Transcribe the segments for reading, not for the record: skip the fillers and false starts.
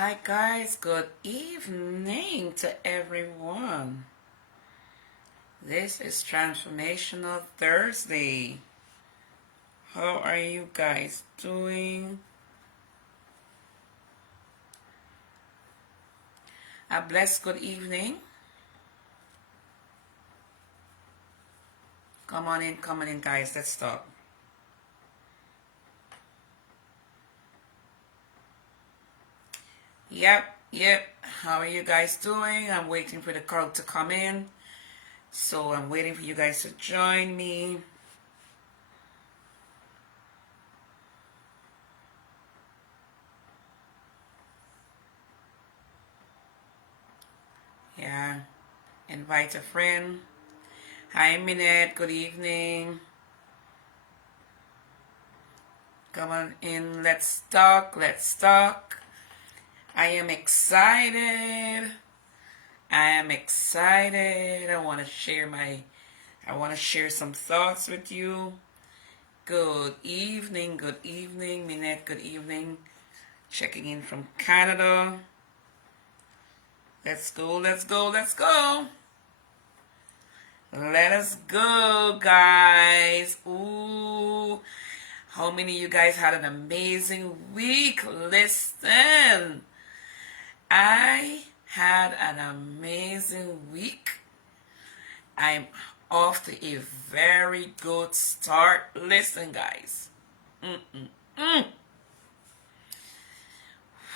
Hi guys, good evening to everyone. This is Transformational Thursday. How are you guys doing? A blessed good evening. Come on in guys, let's talk. Yep. How are you guys doing? I'm waiting for the crowd to come in. So I'm waiting for you guys to join me. Yeah. Invite a friend. Hi Minette, good evening. Come on in, let's talk. I am excited. I want to share some thoughts with you. Good evening, Minette, good evening. Checking in from Canada. Let's go. Let us go, guys. Ooh. How many of you guys had an amazing week? Listen. I had an amazing week. I'm off to a very good start. Listen, guys.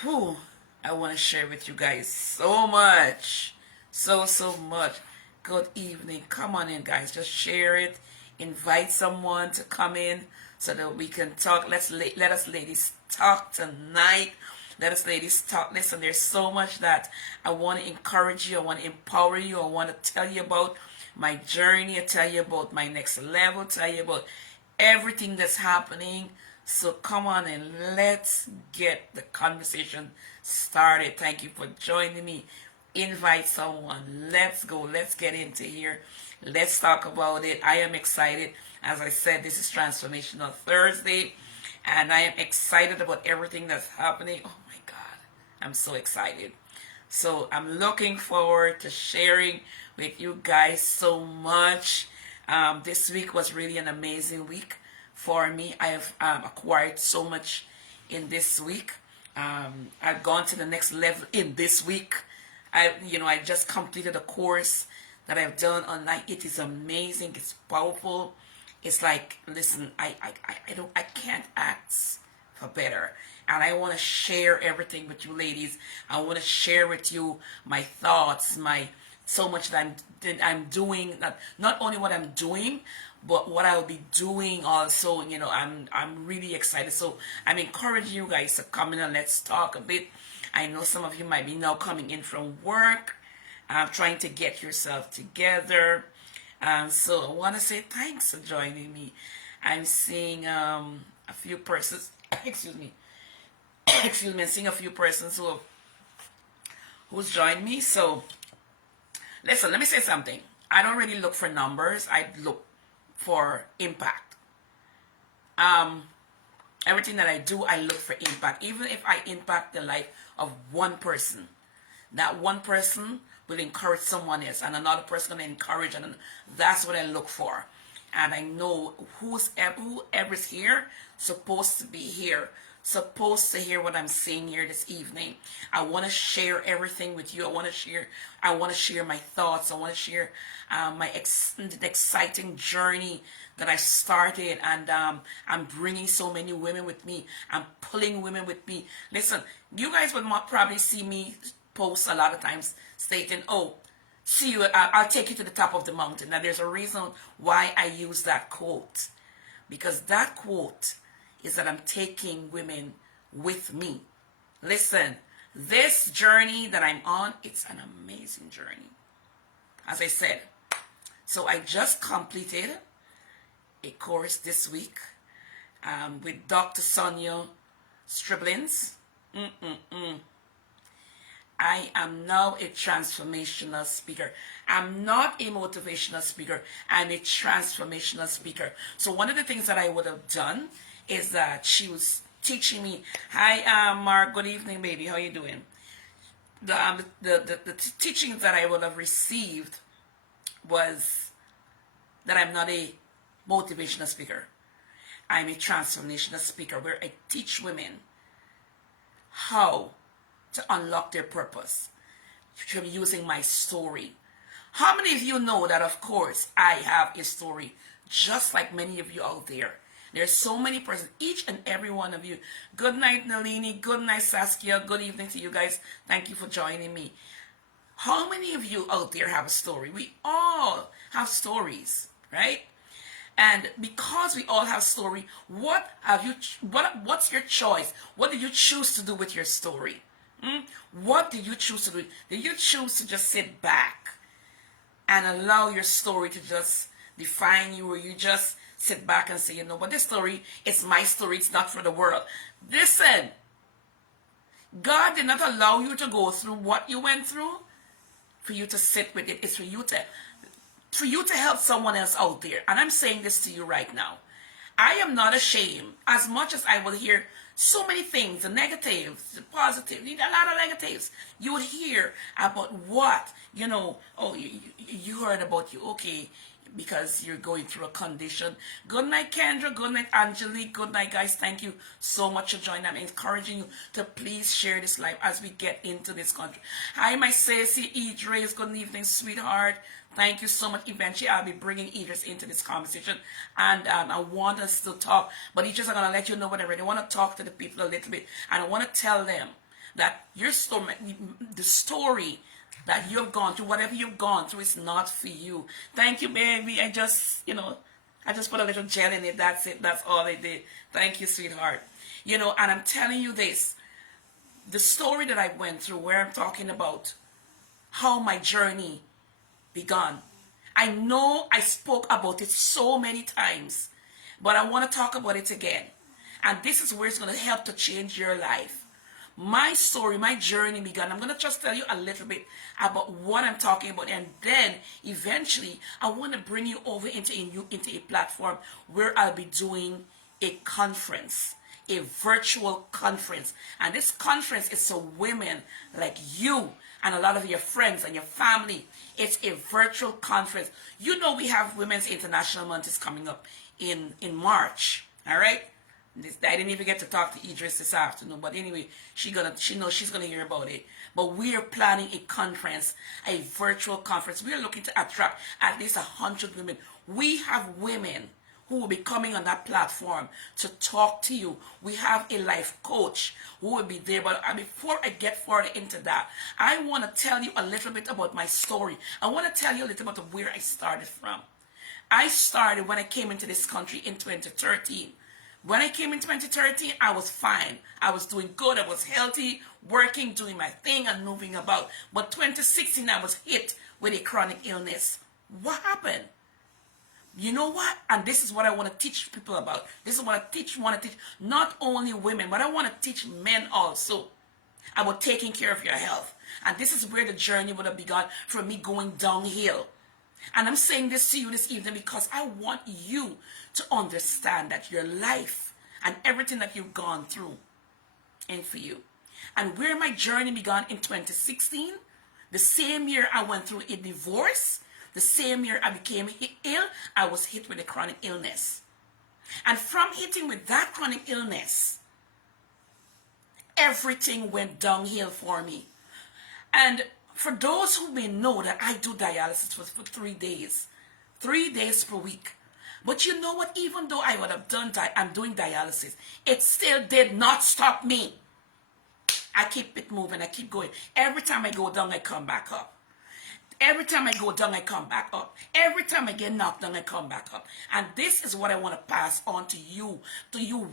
Whew. I want to share with you guys so much. So much. Good evening. Come on in, guys. Just share it. Invite someone to come in so that we can talk. Let us ladies talk tonight. Let us ladies talk. Listen, there's so much that I want to encourage you. I want to empower you. I want to tell you about my journey. I tell you about my next level. Tell you about everything that's happening. So come on and let's get the conversation started. Thank you for joining me. Invite someone. Let's go. Let's get into here. Let's talk about it. I am excited. As I said, this is Transformational Thursday. And I am excited about everything that's happening. Oh my God. I'm so excited. So I'm looking forward to sharing with you guys so much. This week was really an amazing week for me. I have acquired so much in this week. I've gone to the next level in this week. I just completed a course that I've done online. It is amazing. It's powerful. It's like, listen, I can't ask for better. And I want to share everything with you ladies. I want to share with you my thoughts, so much that I'm doing, not only what I'm doing, but what I'll be doing also. I'm really excited. So I'm encouraging you guys to come in and let's talk a bit. I know some of you might be now coming in from work, trying to get yourself together. So I want to say thanks for joining me. I'm seeing a few persons, excuse me, I'm seeing a few persons who's joined me. So listen, let me say something. I don't really look for numbers. I look for impact. Everything that I do, I look for impact. Even if I impact the life of one person, that one person will encourage someone else, and another person will encourage, and that's what I look for. And I know whoever's here supposed to be here, supposed to hear what I'm saying here this evening. I want to share everything with you. I want to share my thoughts. I want to share my exciting journey that I started, and I'm bringing so many women with me. I'm pulling women with me. Listen, you guys would probably see me post a lot of times stating, "Oh, see you. I'll take you to the top of the mountain." Now, there's a reason why I use that quote, because that quote is that I'm taking women with me. Listen, this journey that I'm on, it's an amazing journey. As I said, so I just completed a course this week with Dr. Sonia Striblins. I am now a transformational speaker. I'm not a motivational speaker. I'm a transformational speaker. So one of the things that I would have done is that she was teaching me. Hi, Mark. Good evening, baby. How you doing? the teachings that I would have received was that I'm not a motivational speaker. I'm a transformational speaker where I teach women how to unlock their purpose from using my story. How many of you know that, of course, I have a story, just like many of you out there? There's so many persons, each and every one of you. Good night, Nalini. Good night, Saskia. Good evening to you guys. Thank you for joining me. How many of you out there have a story? We all have stories, right? And because we all have story, what's your choice? What do you choose to do with your story? What do you choose to do? Do you choose to just sit back and allow your story to just define you, or you just sit back and say, you know what, this story is my story, it's not for the world? Listen, God did not allow you to go through what you went through for you to sit with it. It's for you to help someone else out there. And I'm saying this to you right now. I am not ashamed, as much as I will hear so many things, the negatives, the positive, a lot of negatives. You would hear about what, oh, you heard about you, okay, because you're going through a condition. Good night, Kendra. Good night, Angelique. Good night, guys. Thank you so much for joining. I'm encouraging you to please share this live as we get into this country. Hi, my Ceci Idris. Good evening, sweetheart. Thank you so much. Eventually, I'll be bringing Idris into this conversation, and I want us to talk. But Idris, I'm going to let you know what I really want to talk to the people a little bit, and I want to tell them that your story, the story that you've gone through, whatever you've gone through, is not for you. Thank you, baby. I just put a little gel in it. That's it. That's all I did. Thank you, sweetheart. And I'm telling you this, the story that I went through, where I'm talking about how my journey begun. I know I spoke about it so many times, but I want to talk about it again. And this is where it's going to help to change your life. My story, my journey began. I'm going to just tell you a little bit about what I'm talking about. And then eventually I want to bring you over into a platform where I'll be doing a conference, a virtual conference. And this conference is for women like you and a lot of your friends and your family. It's a virtual conference. We have Women's International Month is coming up in March. All right? I didn't even get to talk to Idris this afternoon, but anyway, she knows she's gonna hear about it. But we are planning a conference, a virtual conference. We are looking to attract at least 100 women. We have women who will be coming on that platform to talk to you. We have a life coach who will be there. But before I get further into that, I want to tell you a little bit about my story. I want to tell you a little bit of where I started from. I started when I came into this country in 2013. When I came in 2013, I was fine. I was doing good. I was healthy, working, doing my thing, and moving about. But 2016, I was hit with a chronic illness. What happened? You know what? And this is what I want to teach people about. This is what I want to teach not only women, but I want to teach men also about taking care of your health. And this is where the journey would have begun from me going downhill. And I'm saying this to you this evening because I want you to understand that your life and everything that you've gone through ain't for you. And where my journey began in 2016, the same year I went through a divorce, the same year I became ill, I was hit with a chronic illness. And from hitting with that chronic illness, everything went downhill for me. And for those who may know that I do dialysis for 3 days, 3 days per week. But you know what? Even though I would have I'm doing dialysis, it still did not stop me. I keep it moving. I keep going. Every time I go down, I come back up. Every time I go down, I come back up. Every time I get knocked down, I come back up. And this is what I want to pass on to you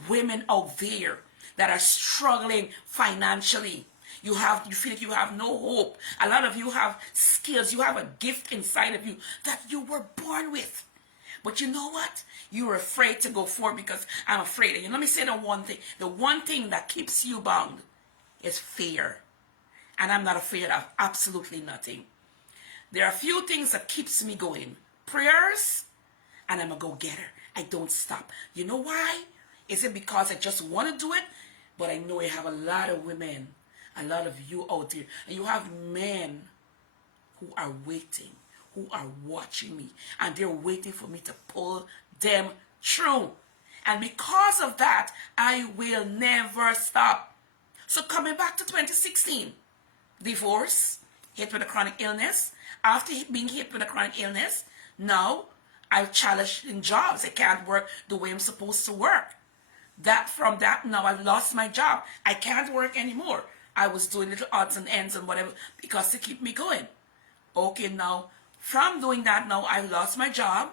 women out there that are struggling financially. You feel like you have no hope. A lot of you have skills. You have a gift inside of you that you were born with. But you know what? You're afraid to go forward because I'm afraid. And let me say the one thing. The one thing that keeps you bound is fear. And I'm not afraid of absolutely nothing. There are a few things that keeps me going. Prayers, and I'm a go-getter. I don't stop. You know why? Is it because I just want to do it? But I know I have a lot of women A lot of you out there. And you have men who are waiting, who are watching me, and they're waiting for me to pull them through. And because of that, I will never stop. So coming back to 2016, divorce, hit with a chronic illness. After being hit with a chronic illness, now I've challenged in jobs. I can't work the way I'm supposed to work. From that, now I've lost my job. I can't work anymore. I was doing little odds and ends and whatever because to keep me going. Okay, now, from doing that, now I've lost my job.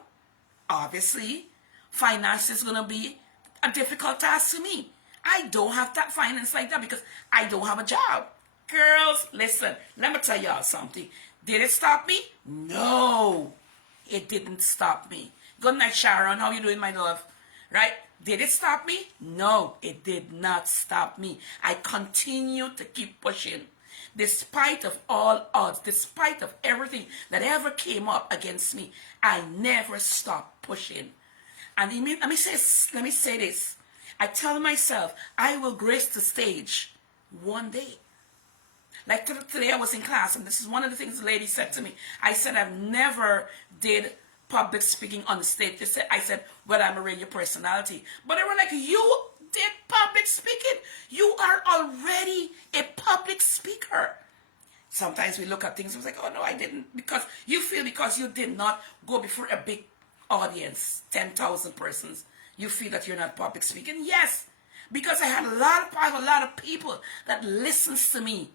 Obviously, finance is going to be a difficult task to me. I don't have that finance like that because I don't have a job. Girls, listen, let me tell y'all something. Did it stop me? No, it didn't stop me. Good night, Sharon. How you doing, my love? Right? Did it stop me? No, it did not stop me. I continue to keep pushing. Despite of all odds, despite of everything that ever came up against me, I never stopped pushing. And let me say this. I tell myself, I will grace the stage one day. Like today I was in class, and this is one of the things the lady said to me. I said, I've never did public speaking on the stage. I said, well, I'm a radio personality. But they were like, you did public speaking. You are already a public speaker. Sometimes we look at things and we're like, oh, no, I didn't. Because you did not go before a big audience, 10,000 persons, you feel that you're not public speaking? Yes, because I have a lot of people that listens to me.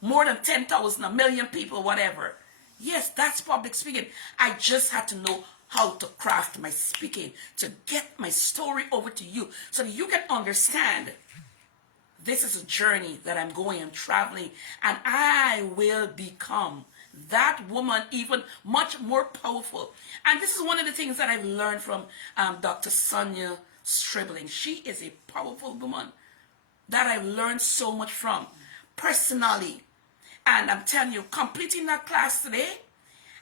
More than 10,000, a million people, whatever. Yes, that's public speaking. I just had to know how to craft my speaking, to get my story over to you so that you can understand this is a journey that I'm traveling, and I will become that woman even much more powerful. And this is one of the things that I've learned from Dr. Sonia Stribling. She is a powerful woman that I've learned so much from personally. And I'm telling you, completing that class today,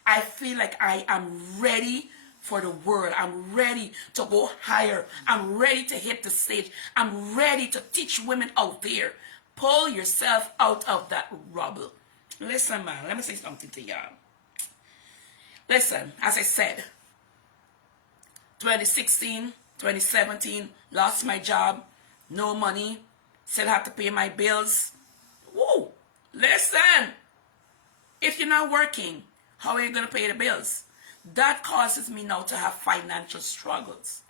I feel like I am ready for the world. I'm ready to go higher. I'm ready to hit the stage. I'm ready to teach women out there. Pull yourself out of that rubble. Listen, man, let me say something to y'all. Listen, as I said, 2016, 2017, lost my job, no money, still have to pay my bills. Woo! Listen, if you're not working, how are you going to pay the bills? That causes me now to have financial struggles.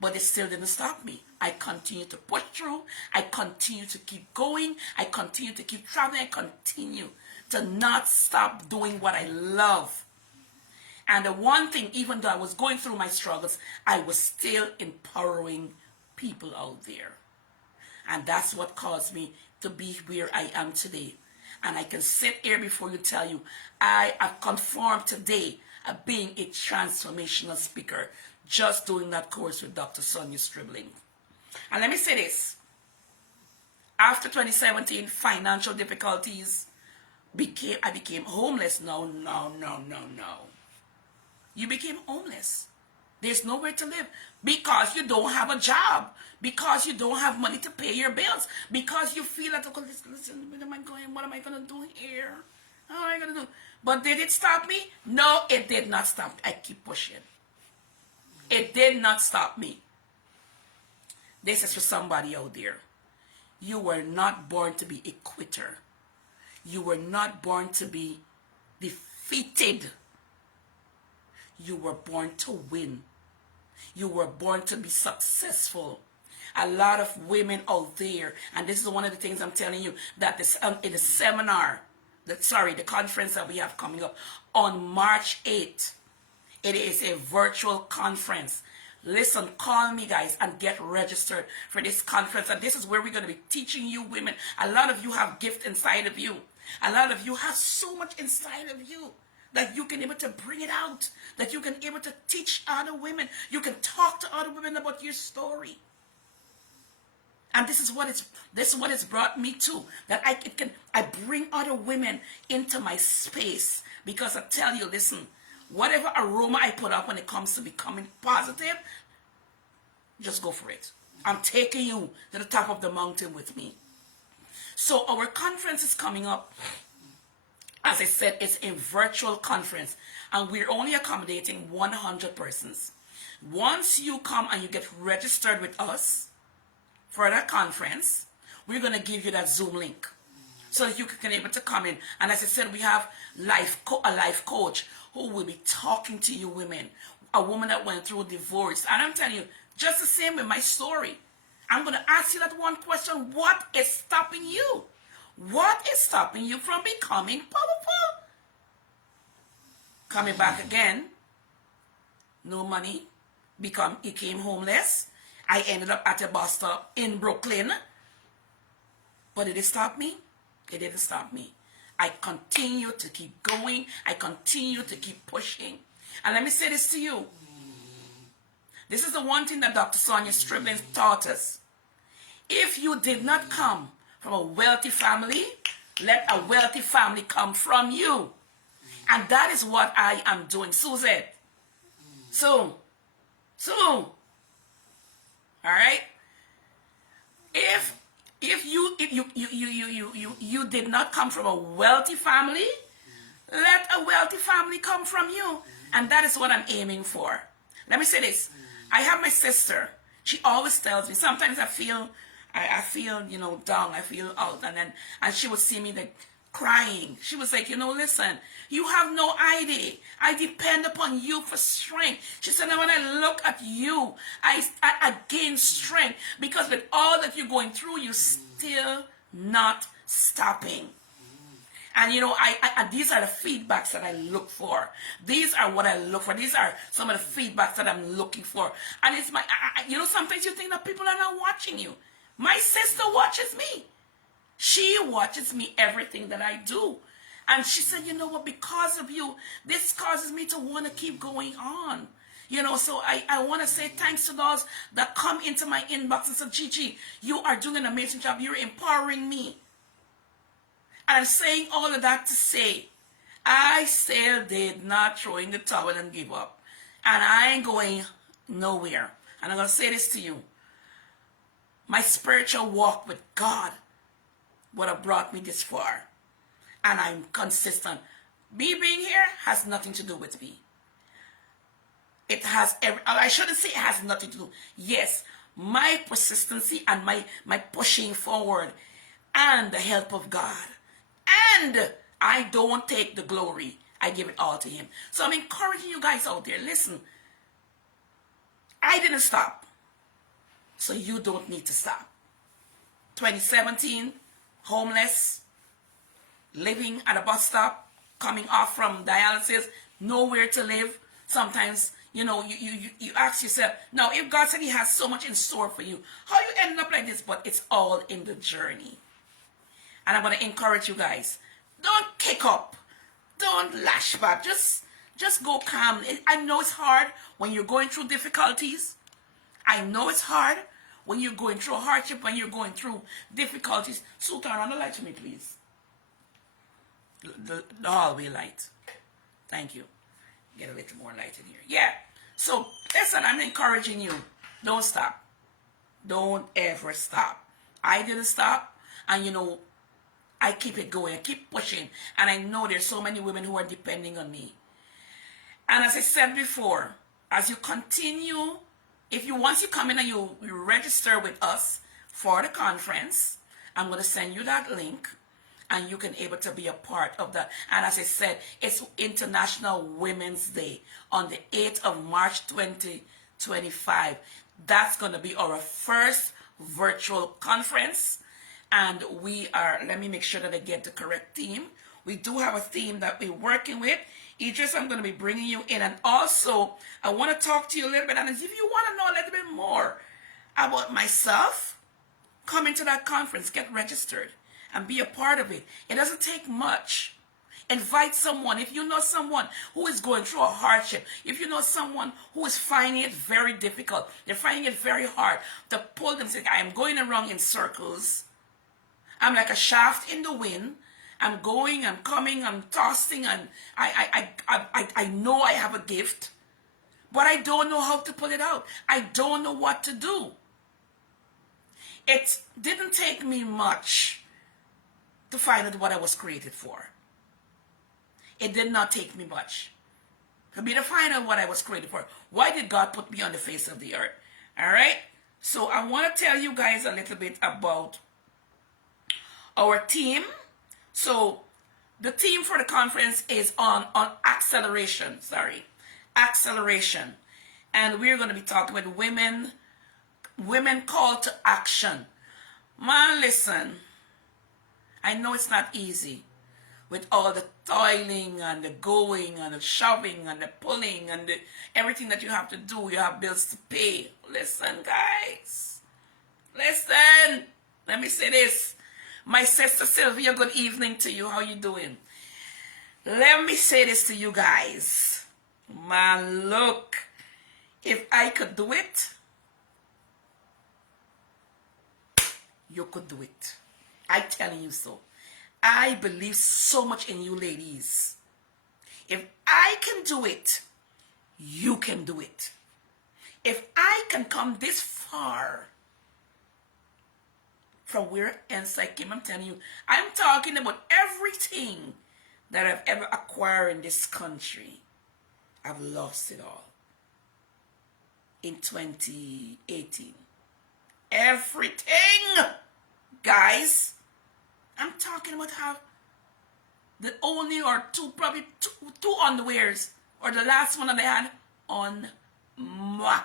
But it still didn't stop me. I continue to push through. I continue to keep going. I continue to keep traveling. I continue to not stop doing what I love. And the one thing, even though I was going through my struggles, I was still empowering people out there. And that's what caused me to be where I am today. And I can sit here before you tell you, I have conformed today of being a transformational speaker, just doing that course with Dr. Sonia Stribling. And let me say this. After 2017, financial difficulties, I became homeless. No. You became homeless. There's nowhere to live because you don't have a job, because you don't have money to pay your bills, because you feel that, okay, listen, where am I going? What am I going to do here? How am I going to do? But did it stop me? No, it did not stop me. I keep pushing. It did not stop me. This is for somebody out there. You were not born to be a quitter. You were not born to be defeated. You were born to win. You were born to be successful. A lot of women out there, and this is one of the things I'm telling you, that this in the seminar, the conference that we have coming up on March 8th, it is a virtual conference. Listen, call me, guys, and get registered for this conference. And this is where we're going to be teaching you women. A lot of you have gift inside of you. A lot of you have so much inside of you that you can able to bring it out, that you can able to teach other women. You can talk to other women about your story. And this is what it's brought me to, that I bring other women into my space, because I tell you, listen, whatever aroma I put up when it comes to becoming positive, just go for it. I'm taking you to the top of the mountain with me. So our conference is coming up. As I said, it's a virtual conference, and we're only accommodating 100 persons. Once you come and you get registered with us for that conference, we're going to give you that Zoom link so that you can be able to come in. And as I said, we have a life coach who will be talking to you women, a woman that went through divorce. And I'm telling you, just the same with my story. I'm going to ask you that one question: what is stopping you? What is stopping you from becoming powerful? Coming back again, no money, became homeless. I ended up at a bus stop in Brooklyn. But did it stop me? It didn't stop me. I continue to keep going. I continue to keep pushing. And let me say this to you. This is the one thing that Dr. Sonia Striblin taught us. If you did not come from a wealthy family, let a wealthy family come from you. And that is what I am doing, Suzette. So, all right? If you did not come from a wealthy family, let a wealthy family come from you. And that is what I'm aiming for. Let me say this. I have my sister. She always tells me, sometimes I feel, down, I feel out. And she would see me like crying. She was like, listen, you have no idea. I depend upon you for strength. She said, now when I look at you, I gain strength, because with all that you're going through, you're still not stopping. And these are the feedbacks that I look for. These are what I look for. These are some of the feedbacks that I'm looking for. And it's sometimes you think that people are not watching you. My sister watches me. She watches me, everything that I do. And she said, you know what, because of you, this causes me to want to keep going on. So I want to say thanks to those that come into my inbox and say, Gigi, you are doing an amazing job. You're empowering me. And I'm saying all of that to say, I still did not throw in the towel and give up. And I ain't going nowhere. And I'm going to say this to you. My spiritual walk with God would have brought me this far. And I'm consistent. Me being here has nothing to do with me. It has, I shouldn't say it has nothing to do. Yes, my persistency and my pushing forward and the help of God. And I don't take the glory. I give it all to him. So I'm encouraging you guys out there. Listen, I didn't stop. So you don't need to stop. 2017, homeless, living at a bus stop, coming off from dialysis, nowhere to live. Sometimes, you ask yourself, now if God said he has so much in store for you, how you end up like this? But it's all in the journey. And I'm going to encourage you guys, don't kick up. Don't lash back. Just go calm. I know it's hard when you're going through difficulties. I know it's hard when you're going through hardship, when you're going through difficulties. So turn on the light for me, please. The hallway light. Thank you. Get a little more light in here. Yeah. So, listen, I'm encouraging you. Don't stop. Don't ever stop. I didn't stop. And, I keep it going. I keep pushing. And I know there's so many women who are depending on me. And as I said before, as you continue, once you come in and you register with us for the conference, I'm going to send you that link. And you can able to be a part of that. And as I said, it's International Women's Day on the 8th of March 2025. That's going to be our first virtual conference. And let me make sure that I get the correct theme. We do have a theme that we're working with. Idris, I'm going to be bringing you in. And also, I want to talk to you a little bit. And if you want to know a little bit more about myself, come into that conference, get registered, and be a part of it. It doesn't take much. Invite someone. If you know someone who is going through a hardship, if you know someone who is finding it very difficult, they're finding it very hard, to pull them, say, I am going around in circles. I'm like a shaft in the wind. I'm going, I'm coming, I'm tossing, and I know I have a gift, but I don't know how to pull it out. I don't know what to do. It didn't take me much to find out what I was created for. It did not take me much for me to find out what I was created for. Why did God put me on the face of the earth? All right? So I want to tell you guys a little bit about our team. So the theme for the conference is on acceleration. Acceleration. And we're going to be talking with women call to action. Man, listen, I know it's not easy with all the toiling and the going and the shoving and the pulling and everything that you have to do. You have bills to pay. Listen, guys. Listen. Let me say this. My sister Sylvia, good evening to you. How you doing? Let me say this to you guys. Man, look. If I could do it, you could do it. I'm telling you so. I believe so much in you ladies. If I can do it, you can do it. If I can come this far from where else I came, I'm telling you, I'm talking about everything that I've ever acquired in this country. I've lost it all in 2018. Everything, guys. I'm talking about how the only or two, probably two underwears, or the last one that I had on moi.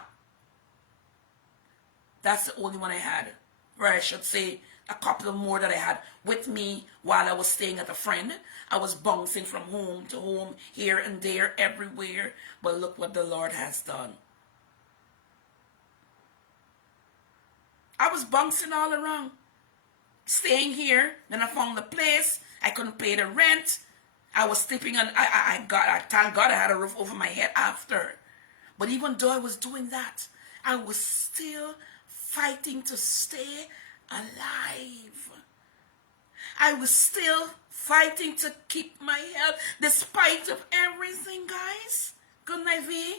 That's the only one I had. Or I should say a couple of more that I had with me while I was staying at a friend. I was bouncing from home to home, here and there, everywhere. But look what the Lord has done. I was bouncing all around. Staying here, then I found the place. I couldn't pay the rent. I was sleeping on. I thank God I had a roof over my head after. But even though I was doing that, I was still fighting to stay alive. I was still fighting to keep my health, despite of everything, guys. Good night, V.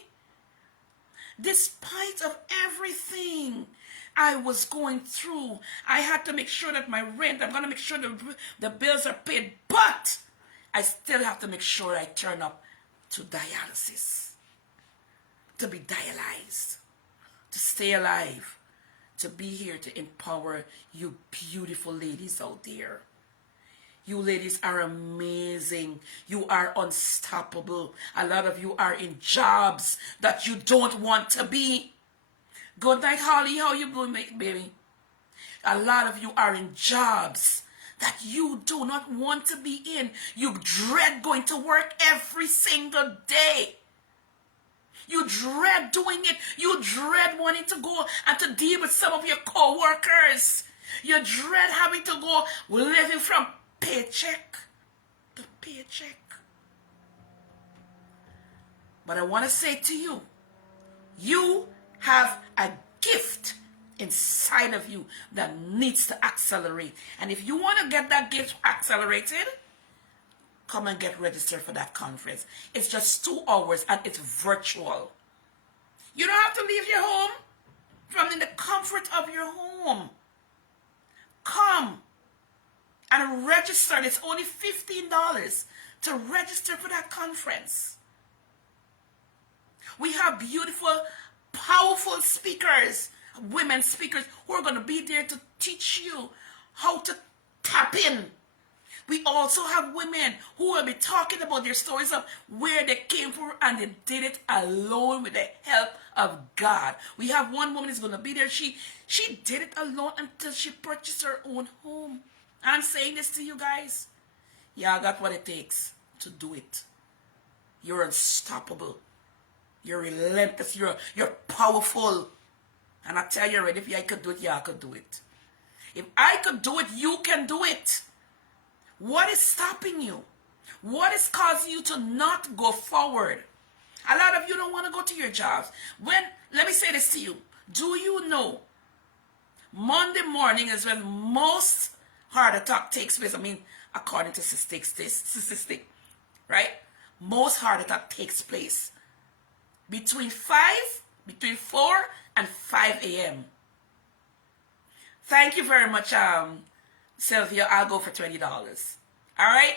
Despite of everything I was going through, I had to make sure that my rent, I'm going to make sure the bills are paid, but I still have to make sure I turn up to dialysis, to be dialyzed, to stay alive, to be here to empower you beautiful ladies out there. You ladies are amazing. You are unstoppable. A lot of you are in jobs that you don't want to be. Good night, Holly. How you doing, baby? A lot of you are in jobs that you do not want to be in. You dread going to work every single day. You dread doing it. You dread wanting to go and to deal with some of your co-workers. You dread having to go living from paycheck to paycheck. But I want to say to you, you have a gift inside of you that needs to accelerate. And if you want to get that gift accelerated, come and get registered for that conference. It's just 2 hours and it's virtual. You don't have to leave your home from in the comfort of your home. Come and register. It's only $15 to register for that conference. We have beautiful, powerful speakers, women speakers, who are going to be there to teach you how to tap in. We also have women who will be talking about their stories of where they came from and they did it alone with the help of God. We have one woman who's going to be there. She did it alone until she purchased her own home. I'm saying this to you guys. Y'all got what it takes to do it. You're unstoppable. You're relentless. You're powerful. And I tell you already, if I could do it, y'all could do it. If I could do it, you can do it. What is stopping you? What is causing you to not go forward? A lot of you don't want to go to your jobs. Let me say this to you. Do you know Monday morning is when most heart attack takes place? I mean, according to statistics, right? Most heart attack takes place between 4 and 5 a.m. Thank you very much, Sylvia, I'll go for $20. All right?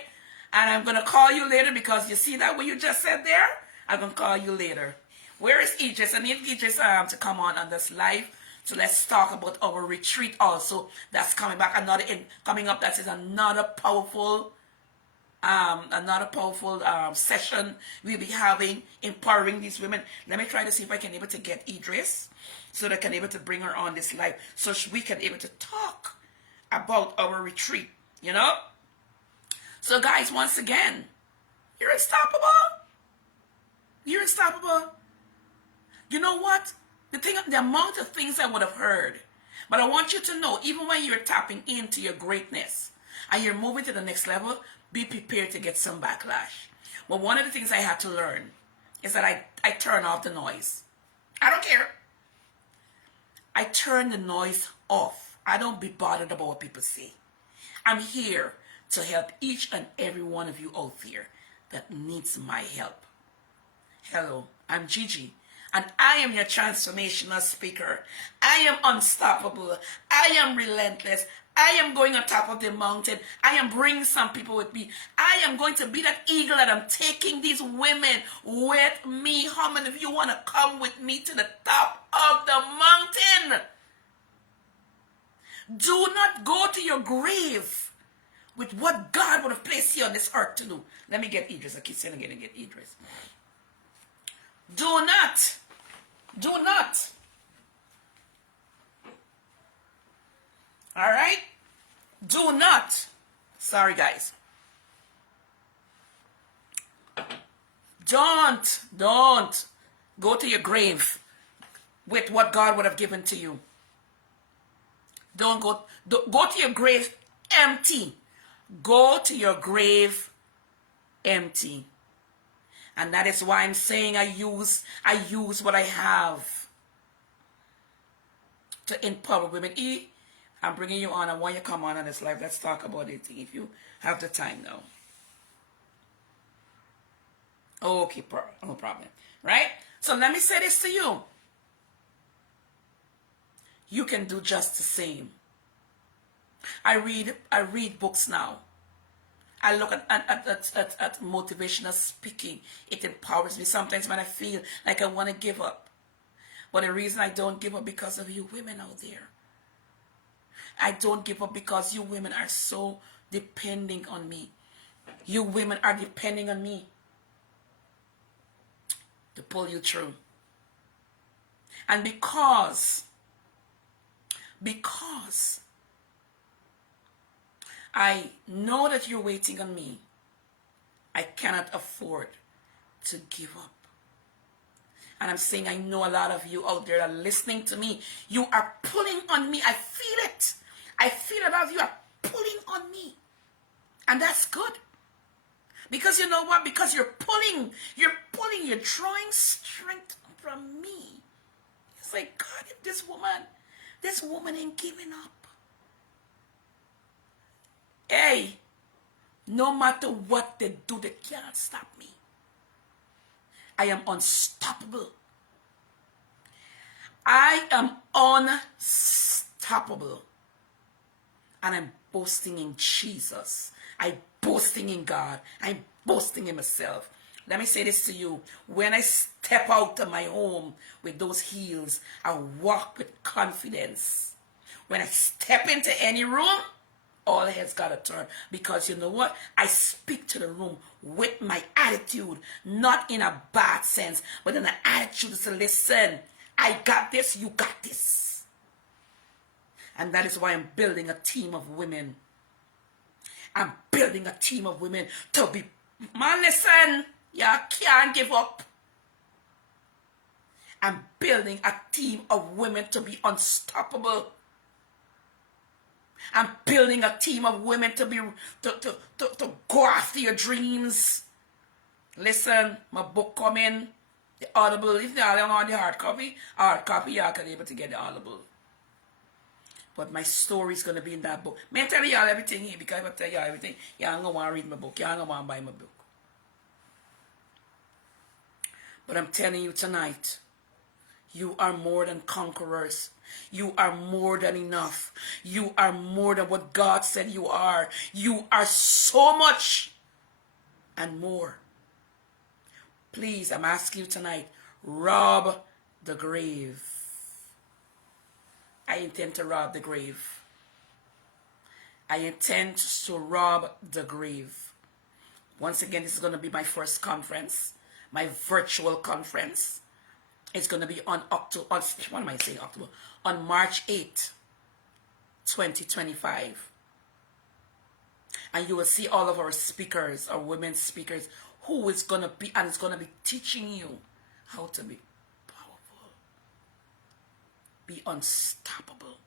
And I'm going to call you later because you see that what you just said there? I'm going to call you later. Where is Idris? I need Idris to come on this live. So let's talk about our retreat also. That's coming back. Coming up. That is another powerful session we'll be having, empowering these women. Let me try to see if I can able to get Idris so that I can able to bring her on this live so we can able to talk about our retreat, you know. So guys, once again, you're unstoppable. You're unstoppable. You know what? The amount of things I would have heard, but I want you to know, even when you're tapping into your greatness and you're moving to the next level, be prepared to get some backlash. But one of the things I had to learn is that I turn off the noise. I don't care. I turn the noise off. I don't be bothered about what people say. I'm here to help each and every one of you out there that needs my help. Hello, I'm Gigi, and I am your transformational speaker. I am unstoppable. I am relentless. I am going on top of the mountain. I am bringing some people with me. I am going to be that eagle that I'm taking these women with me. How many of you want to come with me to the top of the mountain? Do not go to your grave with what God would have placed you on this earth to do. Let me get Idris. I keep saying again and get Idris. Do not. All right? Do not. Sorry, guys. Don't go to your grave with what God would have given to you. Don't go to your grave empty. Go to your grave empty. And that is why I'm saying I use what I have to empower women. I'm bringing you on. I want you to come on this live. Let's talk about it if you have the time now. Okay, no problem. Right? So let me say this to you. You can do just the same. I read books now. I look at motivational speaking. It empowers me. Sometimes when I feel like I want to give up. But the reason I don't give up because of you women out there. I don't give up because you women are so depending on me. You women are depending on me to pull you through. And because I know that you're waiting on me, I cannot afford to give up. And I'm saying I know a lot of you out there are listening to me. You are pulling on me. I feel it. I feel a lot of you are pulling on me. And that's good. Because you know what? Because you're pulling, you're drawing strength from me. It's like, God, if this woman ain't giving up. Hey, no matter what they do, they can't stop me. I am unstoppable. I am unstoppable. And I'm boasting in Jesus. I'm boasting in God. I'm boasting in myself. Let me say this to you. When I step out of my home with those heels, I walk with confidence. When I step into any room, all heads got to turn. Because you know what? I speak to the room with my attitude. Not in a bad sense, but in an attitude to listen. I got this, you got this. And that is why I'm building a team of women. I'm building a team of women to be... Man, listen. You can't give up. I'm building a team of women to be unstoppable. I'm building a team of women to go after your dreams. Listen, my book coming. The Audible. If you don't want the hard copy, you can be able to get the Audible. But my story is going to be in that book. May I tell y'all everything here, because if I tell y'all everything, y'all ain't going to want to read my book. Y'all ain't going to want to buy my book. But I'm telling you tonight, you are more than conquerors. You are more than enough. You are more than what God said you are. You are so much and more. Please, I'm asking you tonight, rob the grave. I intend to rob the grave. I intend to rob the grave. Once again, this is going to be my first conference, my virtual conference. It's going to be on October, what am I saying, October? On March 8th, 2025. And you will see all of our speakers, our women speakers, who is going to be, and it's going to be teaching you how to be powerful, be unstoppable.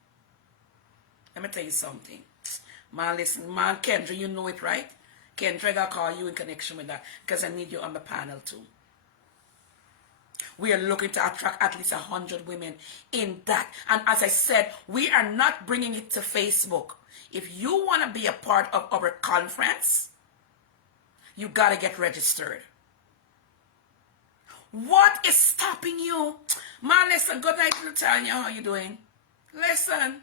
Let me tell you something. Man, listen, man, Kendra, you know it, right? Kendra, I'll call you in connection with that because I need you on the panel too. We are looking to attract at least 100 women in that. And as I said, we are not bringing it to Facebook. If you want to be a part of our conference, you got to get registered. What is stopping you? Man, listen, good night, Natalia. How you doing? Listen,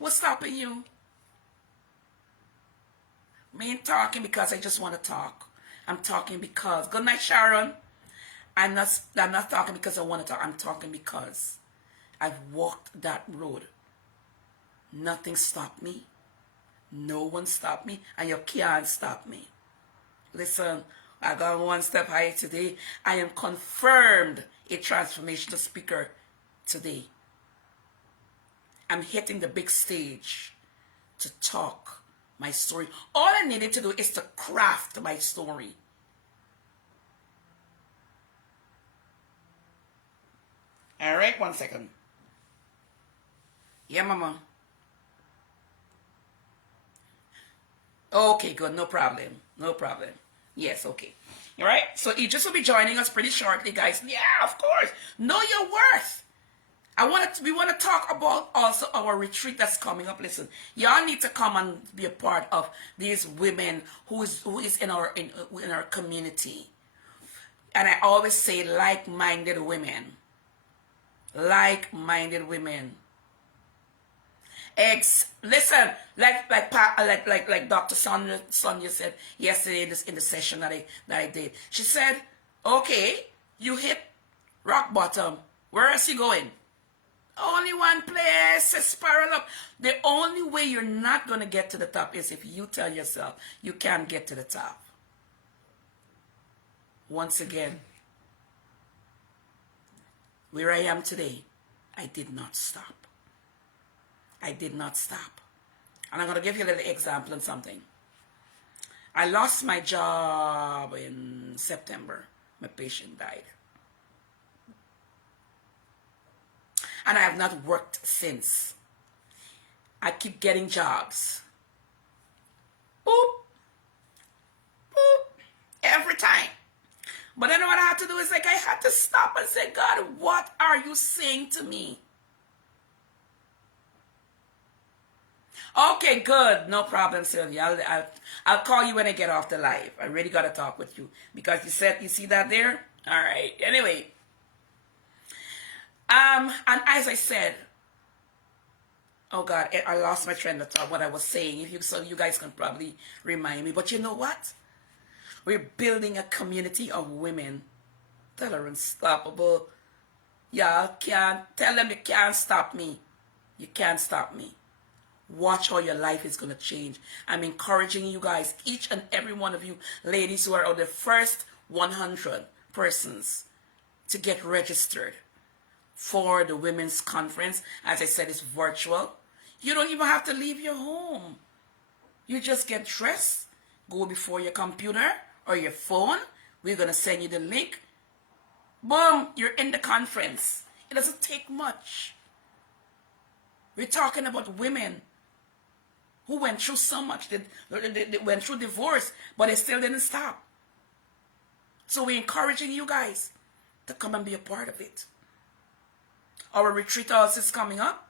what's stopping you? Me ain't talking because I just want to talk. I'm talking because. Good night, Sharon. I'm not talking because I want to talk. I'm talking because I've walked that road. Nothing stopped me. No one stopped me. And you can't stop me. Listen, I got one step higher today. I am confirmed a transformational speaker today. I'm hitting the big stage to talk my story. All I needed to do is to craft my story. All right, 1 second. Yeah, mama. Okay, good. No problem. No problem. Yes, okay. All right. So Idris will be joining us pretty shortly, guys. Yeah, of course. Know your worth. We want to talk about also our retreat that's coming up. Listen, y'all need to come and be a part of these women who is in our community. And I always say like-minded women. Like-minded women. Listen, like Dr. Sonia said yesterday in the session that I did. She said, okay, you hit rock bottom. Where else you going? Only one place, spiral up. The only way you're not going to get to the top is if you tell yourself you can't get to the top. Once again, where I am today, I did not stop. I did not stop. And I'm going to give you a little example on something. I lost my job in September. My patient died. And I have not worked since. I keep getting jobs. Boop. Boop. Every time. But then what I had to do is I had to stop and say, God, what are you saying to me? Okay, good. No problem, Sylvia. I'll call you when I get off the live. I really got to talk with you. Because you see that there? All right. Anyway. And as I said, oh God, I lost my train of thought, what I was saying. So you guys can probably remind me. But you know what? We're building a community of women that are unstoppable. Y'all can't, tell them you can't stop me. You can't stop me. Watch how your life is going to change. I'm encouraging you guys, each and every one of you ladies who are on the first 100 persons to get registered for the women's conference. As I said, it's virtual. You don't even have to leave your home. You just get dressed, go before your computer or your phone. We're going to send you the link. Boom, you're in the conference. It doesn't take much. We're talking about women who went through so much. They went through divorce, but they still didn't stop. So we're encouraging you guys to come and be a part of it. Our retreat also is coming up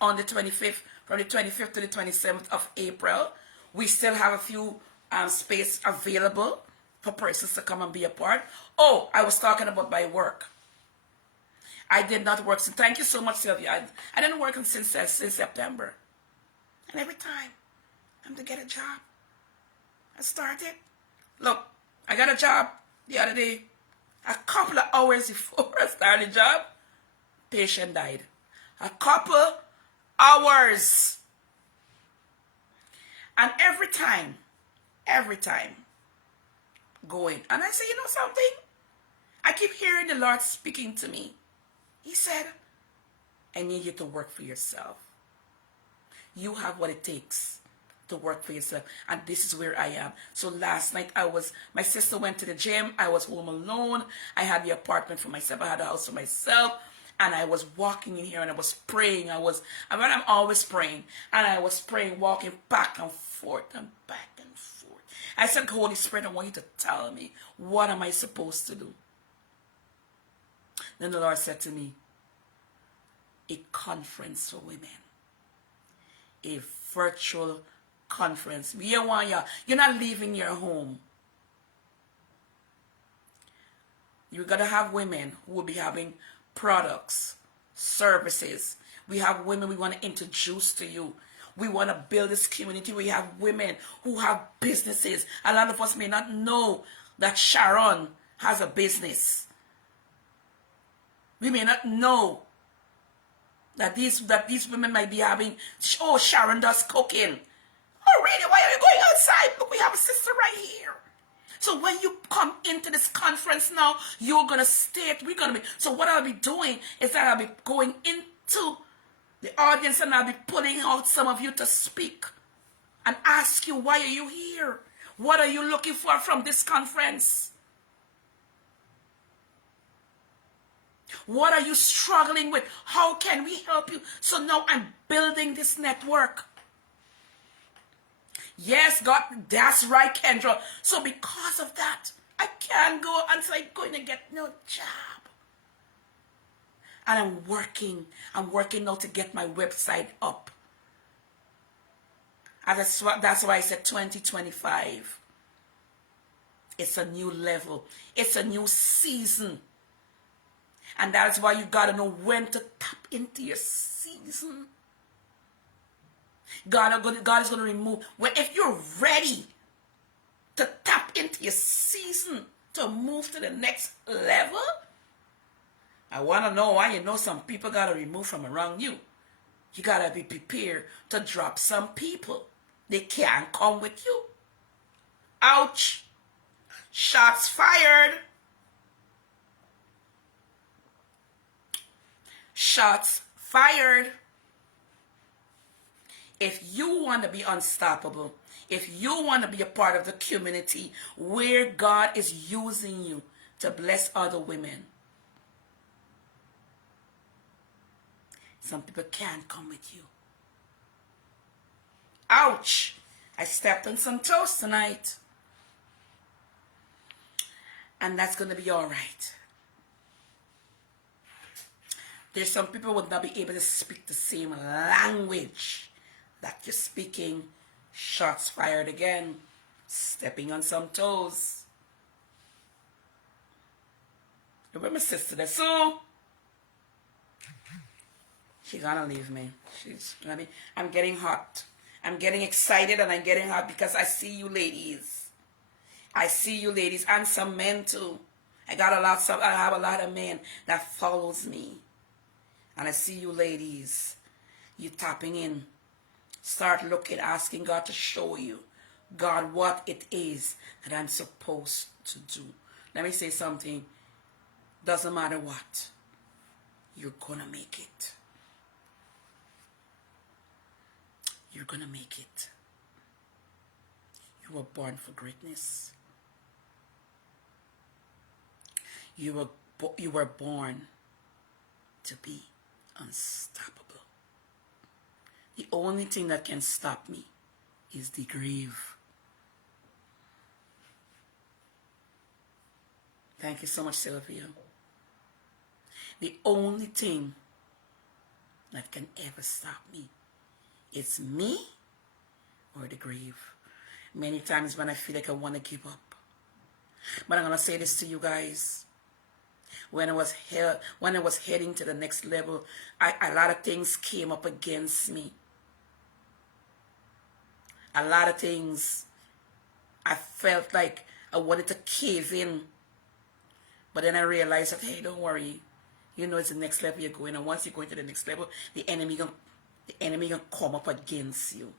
on the 25th, from the 25th to the 27th of April. We still have a few space available for persons to come and be a part. Oh, I was talking about my work. I did not work since. Thank you so much, Sylvia. I didn't work since September. And every time I'm to get a job, I started. Look, I got a job the other day. A couple of hours before I started the job, patient died. A couple hours. And every time, going. And I say, you know something? I keep hearing the Lord speaking to me. He said, I need you to work for yourself. You have what it takes to work for yourself. And this is where I am. So last night my sister went to the gym. I was home alone. I had the apartment for myself. I had a house for myself. And I was walking in here and I was praying. I'm always praying. And I was praying, walking back and forth and back and forth. I said, Holy Spirit, I want you to tell me, what am I supposed to do? Then the Lord said to me, a conference for women. A virtual conference. You're not leaving your home. You're going to have women who will be having products, services. We have women we want to introduce to you. We want to build this community. We have women who have businesses. A lot of us may not know that Sharon has a business. We may not know that these women might be having, oh, Sharon does cooking. Oh, really? Why are you going outside? Look, we have a sister right here. So when you come into this conference now, you're going to stay. So what I'll be doing is that I'll be going into the audience and I'll be pulling out some of you to speak and ask you, why are you here? What are you looking for from this conference? What are you struggling with? How can we help you? So now I'm building this network. Yes, God, that's right, Kendra. So because of that, I can't go until I'm going to get no job. And I'm working now to get my website up. And that's why I said 2025. It's a new level. It's a new season. And that's why you got to know when to tap into your season. God is going to remove. Well, if you're ready to tap into your season to move to the next level, I want to know why. You know some people got to remove from around you. You got to be prepared to drop some people. They can't come with you. Ouch. Shots fired. Shots fired. If you want to be unstoppable, if you want to be a part of the community where God is using you to bless other women, some people can't come with you. Ouch! I stepped on some toes tonight. And that's going to be all right. There's some people who would not be able to speak the same language that you're speaking. Shots fired again. Stepping on some toes. Remember my sister there? So, she's gonna leave me. I'm getting hot. I'm getting excited and I'm getting hot because I see you ladies. I see you ladies and some men too. I have a lot of men that follows me. And I see you ladies. You tapping in. Start looking, asking God to show you, God, what it is that I'm supposed to do. Let me say something. Doesn't matter what. You're gonna make it. You're gonna make it. You were born for greatness. You were born to be unstoppable. The only thing that can stop me is the grave. Thank you so much, Sylvia. The only thing that can ever stop me is me or the grave. Many times when I feel like I want to give up. But I'm going to say this to you guys. When I was heading to the next level, a lot of things came up against me. A lot of things, I felt like I wanted to cave in. But then I realized that, hey, don't worry. You know it's the next level you're going. And once you go into the next level, the enemy gonna come up against you.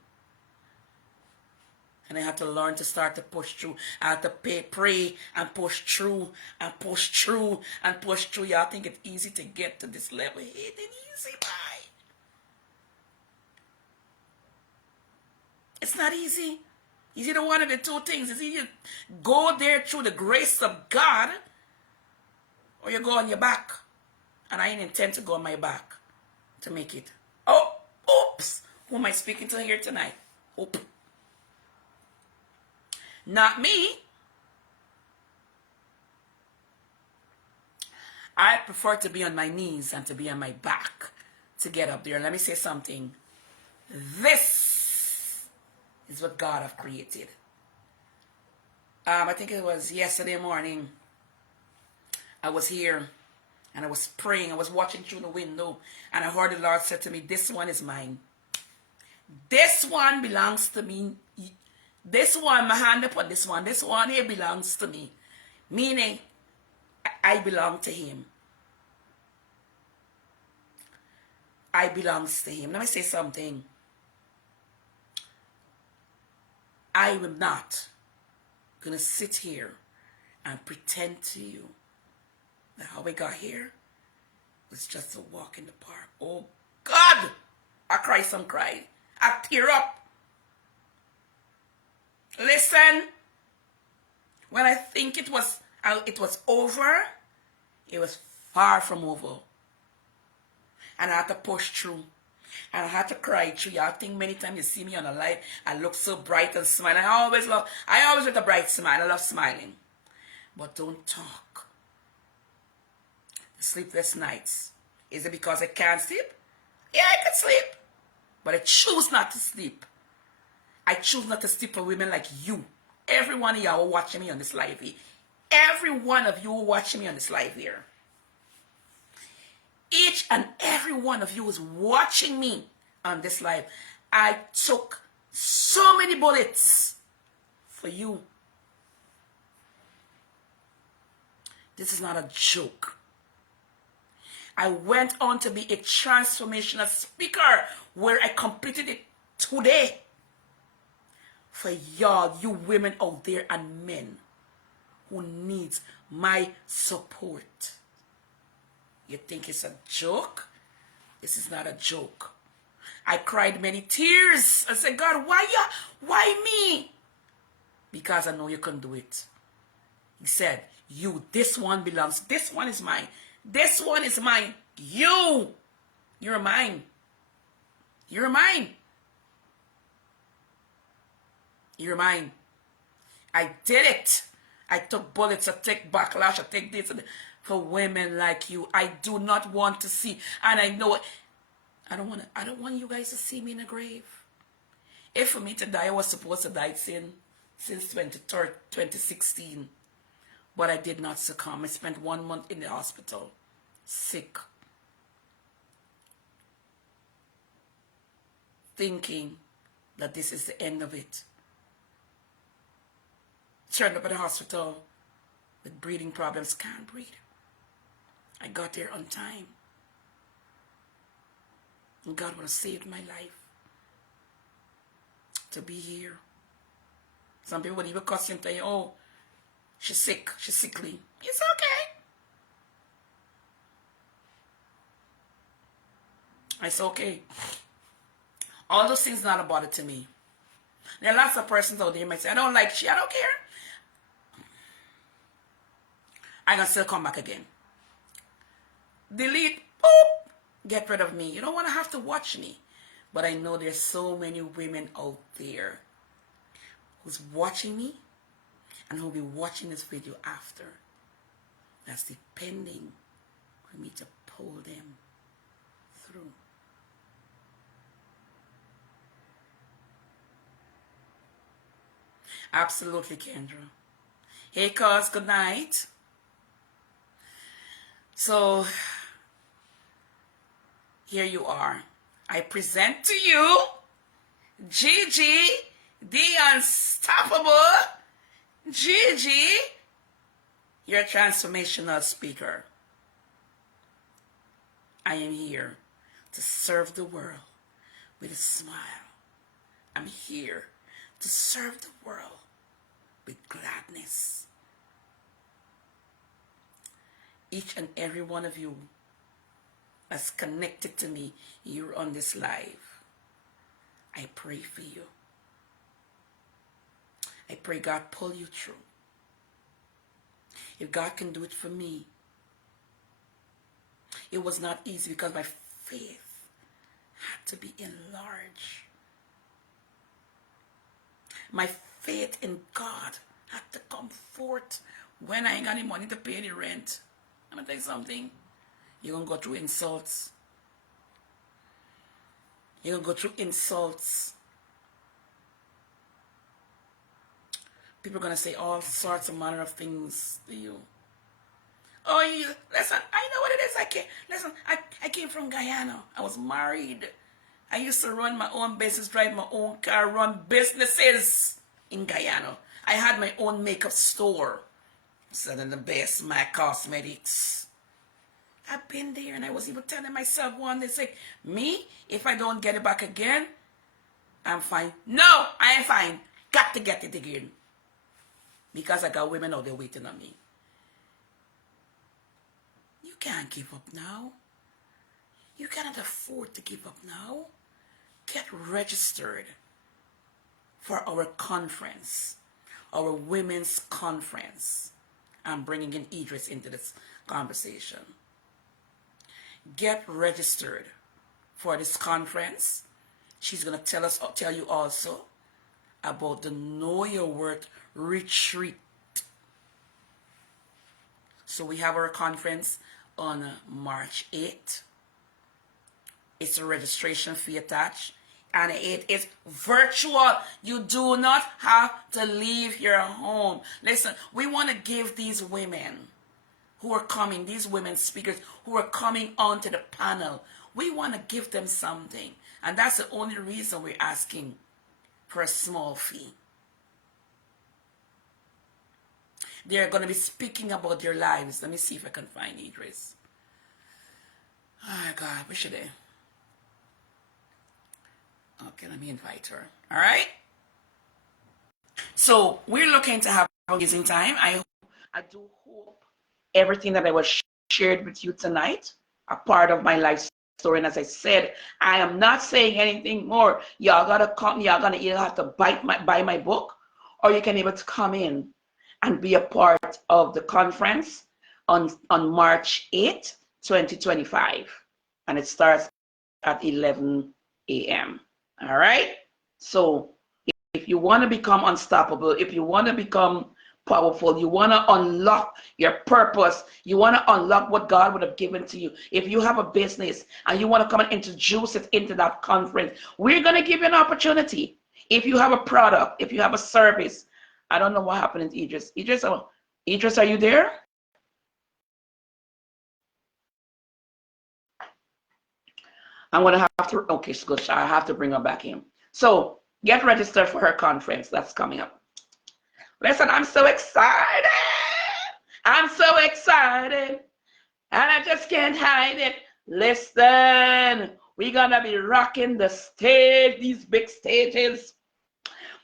And I had to learn to start to push through. I had to pray and push through and push through and push through. Y'all think it's easy to get to this level? It ain't easy, boy. It's not easy. It's either one of the two things. It's either go there through the grace of God, or you go on your back. And I didn't intend to go on my back to make it. Oh, oops. Who am I speaking to here tonight? Oop. Not me. I prefer to be on my knees and to be on my back to get up there. Let me say something. This is what God have created. I think it was yesterday morning. I was here and I was praying. I was watching through the window and I heard the Lord say to me, this one is mine. This one belongs to me. This one, my hand upon this one here belongs to me. Meaning, I belong to him. I belongs to him. Let me say something. I am not going to sit here and pretend to you that how we got here was just a walk in the park. Oh, God! I cry some cry. I tear up. Listen, when I think it was over, it was far from over. And I had to push through. And I had to cry through. Y'all think many times you see me on the light, I look so bright and smiling. I always with a bright smile. I love smiling. But don't talk. The sleepless nights. Is it because I can't sleep? Yeah, I can sleep. But I choose not to sleep. I choose not to sleep for women like you. Every one of y'all watching me on this live here. Every one of you watching me on this live here. Each and every one of you is watching me on this live. I took so many bullets for you. This is not a joke. I went on to be a transformational speaker where I completed it today. For y'all, you women out there and men who needs my support. You think it's a joke? This is not a joke. I cried many tears. I said, God, why me? Because I know you can do it. He said, this one belongs. This one is mine. This one is mine. You're mine. You're mine. You're mine. I did it. I took bullets. I take backlash. I take this. For women like you, I do not want to see. And I know it. I don't want you guys to see me in a grave. If for me to die, I was supposed to die since 2016. But I did not succumb. I spent 1 month in the hospital. Sick. Thinking that this is the end of it. Turned up at the hospital with breathing problems. Can't breathe. I got there on time. And God would have saved my life to be here. Some people would even cuss him and say, oh, she's sick. She's sickly. It's okay. It's okay. All those things not about it to me. There are lots of persons out there who might say, I don't like she. I don't care. I'm going to still come back again. Delete. Boop. Get rid of me. You don't want to have to watch me. But I know there's so many women out there who's watching me and who'll be watching this video after. That's depending for me to pull them through. Absolutely, Kendra. Hey, cuz, good night. So here you are. I present to you Gigi, the unstoppable Gigi, your transformational speaker. I am here to serve the world with a smile. I'm here to serve the world with gladness. Each and every one of you that's connected to me here on this live, I pray for you. I pray God pull you through. If God can do it for me, it was not easy because my faith had to be enlarged. My faith in God had to come forth when I ain't got any money to pay the rent. I'm going to tell you something. You're going to go through insults. You're going to go through insults. People are going to say all sorts of manner of things to you. Oh, you, listen, I know what it is. I came from Guyana. I was married. I used to run my own business, drive my own car, run businesses in Guyana. I had my own makeup store. Selling the best MAC Cosmetics. I've been there, and I was even telling myself one day, say, me, if I don't get it back again, I'm fine. No, I ain't fine. Got to get it again. Because I got women out there waiting on me. You can't give up now. You cannot afford to give up now. Get registered for our conference, our women's conference. I'm bringing in Idris into this conversation. Get registered for this conference. She's going to tell you also about the Know Your Worth retreat. So we have our conference on March 8th. It's a registration fee attached. And it is virtual. You do not have to leave your home. Listen, we want to give these women who are coming, these women speakers who are coming onto the panel, we want to give them something. And that's the only reason we're asking for a small fee. They're going to be speaking about their lives. Let me see if I can find Idris. Oh, God, where should I? Okay, let me invite her. All right? So we're looking to have an amazing time. I do hope everything that I was shared with you tonight, a part of my life story. And as I said, I am not saying anything more. Y'all gotta come. Y'all gonna either have to buy my book, or you can able to come in and be a part of the conference on March 8th, 2025, and it starts at 11 a.m. All right. So if you want to become unstoppable, if you want to become powerful, you want to unlock your purpose, you want to unlock what God would have given to you. If you have a business and you want to come and introduce it into that conference, we're going to give you an opportunity. If you have a product, if you have a service, I don't know what happened to Idris. Idris, are you there? I'm going to have to, okay, so good. I have to bring her back in. So get registered for her conference that's coming up. Listen, I'm so excited. I'm so excited. And I just can't hide it. Listen, we're going to be rocking the stage, these big stages.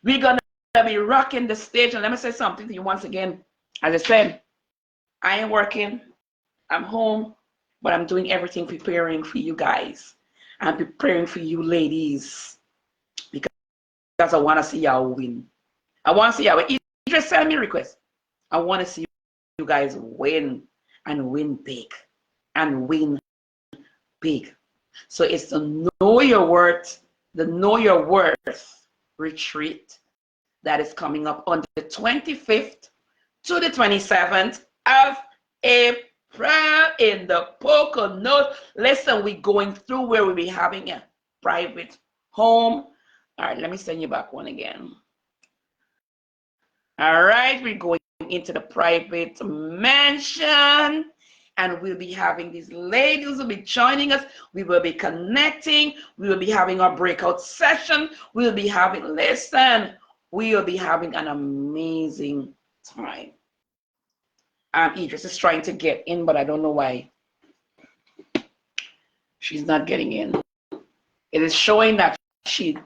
We're going to be rocking the stage. And let me say something to you once again. As I said, I ain't working. I'm home. But I'm doing everything preparing for you guys. I'm preparing for you ladies. Because I want to see y'all win. I want to see y'all win. Just send me a request. I want to see you guys win and win big and win big. So it's the Know Your Worth, the Know Your Worth retreat that is coming up on the 25th to the 27th of April in the Poconos. Listen, we're going through where we'll be having a private home. All right, let me send you back one again. All right, we're going into the private mansion, and we'll be having these ladies will be joining us. We will be connecting. We will be having our breakout session. We'll be having, listen, we will be having an amazing time. Idris is trying to get in, but I don't know why she's not getting in. It is showing that she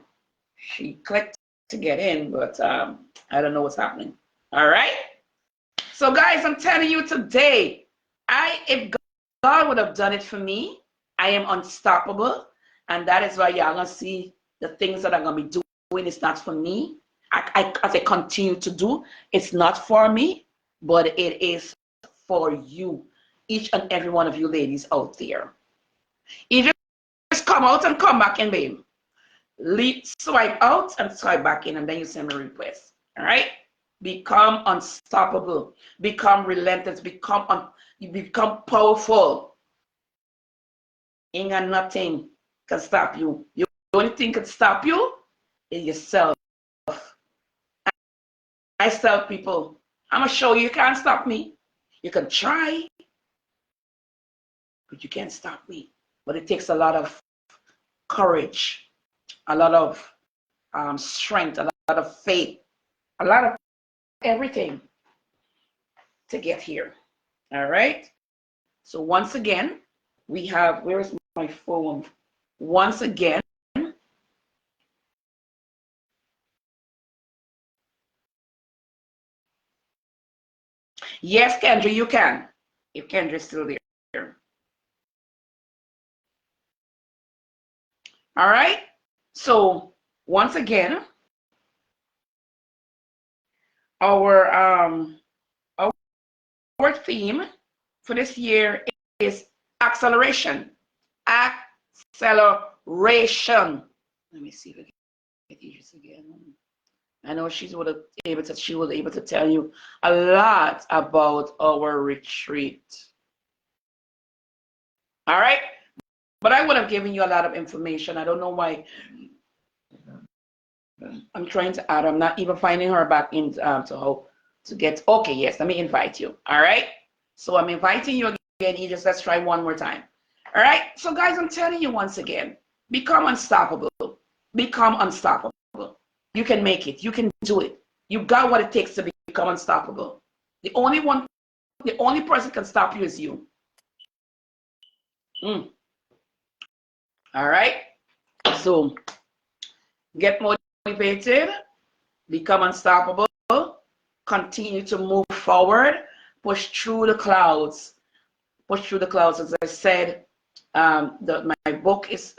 clicked to get in, but I don't know what's happening. All right. So guys, I'm telling you today, if God would have done it for me, I am unstoppable, and that is why y'all gonna see the things that I'm gonna be doing. It's not for me. As I continue to do, it's not for me, but it is for you, each and every one of you ladies out there. You just come out and come back in, babe. Swipe out and swipe back in, and then you send me a request. All right? Become unstoppable. Become relentless. You become powerful. Ain't got nothing can stop you. The only thing can stop you is yourself. I tell people, I'm gonna show you can't stop me. You can try, but you can't stop me. But it takes a lot of courage, a lot of strength, a lot of faith, a lot of everything to get here. All right. So once again, we have, where is my phone? Once again, yes, Kendra, you can. If Kendra's still there. All right. So once again, our theme for this year is acceleration. Acceleration. Let me see if I can get these again. I know she was able to tell you a lot about our retreat. All right, but I would have given you a lot of information. I don't know why. I'm trying to add. I'm not even finding her back in to get. Okay, yes. Let me invite you. All right. So I'm inviting you again. You just let's try one more time. All right. So guys, I'm telling you once again, become unstoppable. Become unstoppable. You can make it. You can do it. You got what it takes to become unstoppable. The only person can stop you is you. All right. So get motivated, become unstoppable, continue to move forward, push through the clouds. Push through the clouds. As I said, my book is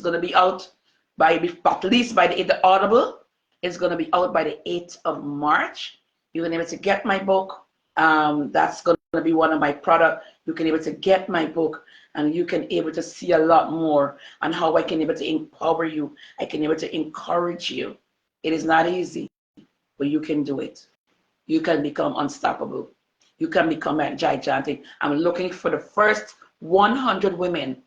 going to be out by at least by the Audible. It's going to be out by the 8th of March. You can able to get my book. That's going to be one of my products. You can able to get my book, and you can able to see a lot more on how I can able to empower you. I can able to encourage you. It is not easy, but you can do it. You can become unstoppable. You can become gigantic. I'm looking for the first 100 women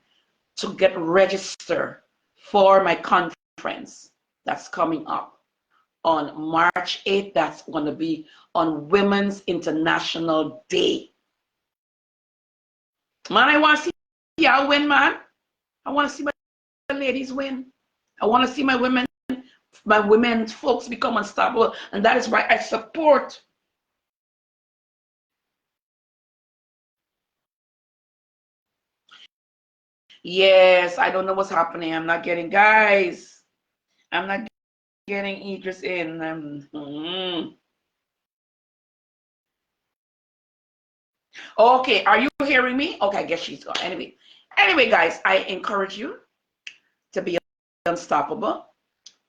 to get registered for my conference that's coming up on March 8th. That's going to be on Women's International Day. Man, I want to see y'all win, man. I want to see my ladies win. I want to see my women folks become unstoppable. And that is why I support. Yes, I don't know what's happening. I'm not getting, guys. I'm not getting Idris in. Okay, are you hearing me? Okay, I guess she's gone. Anyway, guys, I encourage you to be unstoppable,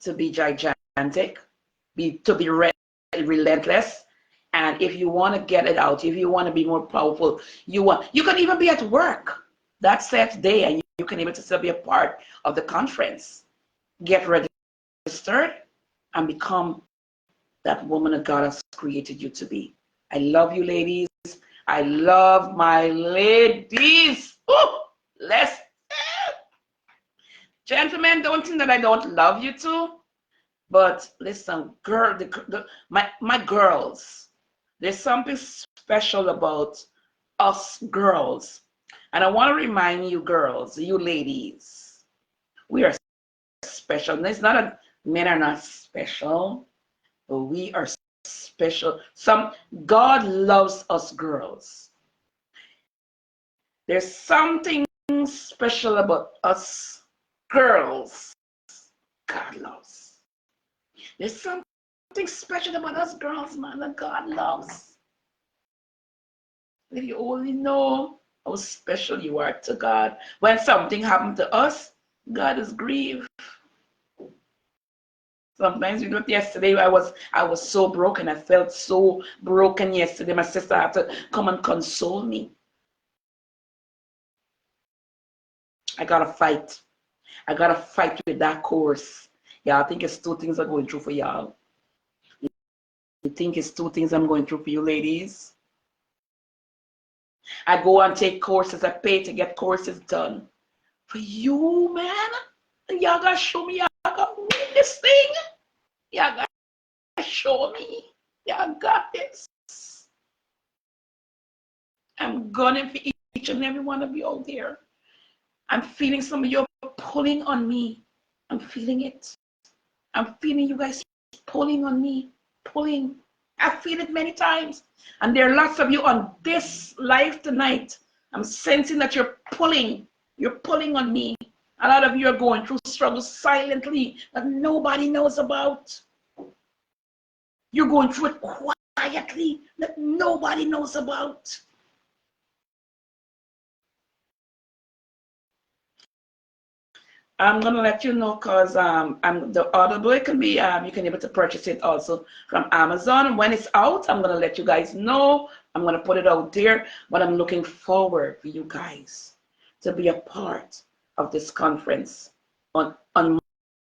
to be gigantic, to be relentless. And if you want to get it out, if you want to be more powerful, you can even be at work that set day, and you can even still be a part of the conference. Get registered and become that woman that God has created you to be. I love you, ladies. I love my ladies. Ooh, let's, gentlemen, don't think that I don't love you too. But listen, my girls, there's something special about us girls. And I want to remind you girls, you ladies, we are special. And it's not that men are not special, but we are special. God loves us girls. There's something special about us girls. God loves. There's something special about us girls, man, that God loves. If you only know how special you are to God. When something happened to us, God is grieved. Sometimes, you know, yesterday I was so broken. I felt so broken yesterday. My sister had to come and console me. I gotta fight. I gotta fight with that course. Yeah, I think it's two things I'm going through for y'all. You think it's two things I'm going through for you ladies? I go and take courses. I pay to get courses done. For you, man, y'all gotta show me. Y'all gotta win this thing. Y'all gotta show me. Y'all got this. I'm gunning for each and every one of you out there. I'm feeling some of you pulling on me. I'm feeling it. I'm feeling you guys pulling on me. Pulling. I feel it many times. And there are lots of you on this live tonight. I'm sensing that you're pulling. You're pulling on me. A lot of you are going through struggles silently that nobody knows about. You're going through it quietly that nobody knows about. I'm gonna let you know because I'm the Audible. It can be you can able to purchase it also from Amazon. When it's out, I'm gonna let you guys know. I'm gonna put it out there, but I'm looking forward for you guys to be a part of this conference on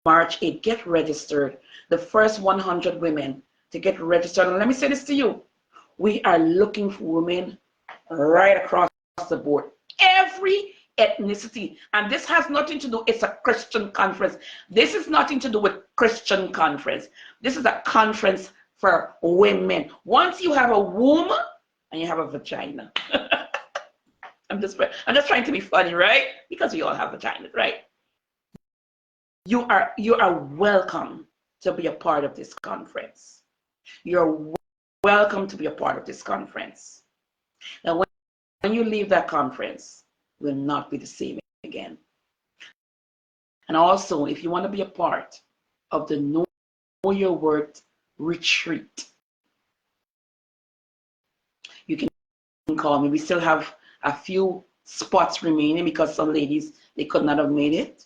March 8th. Get registered. The first 100 women to get registered. And let me say this to you: we are looking for women right across the board. Every ethnicity. And this has nothing to do, it's a Christian conference. This is nothing to do with Christian conference. This is a conference for women. Once you have a womb and you have a vagina. I'm just trying to be funny, right? Because we all have vaginas, right? You are welcome to be a part of this conference. You're welcome to be a part of this conference. And when you leave that conference, will not be the same again. And also, if you want to be a part of the Know Your Worth retreat, you can call me. We still have a few spots remaining because some ladies, they could not have made it.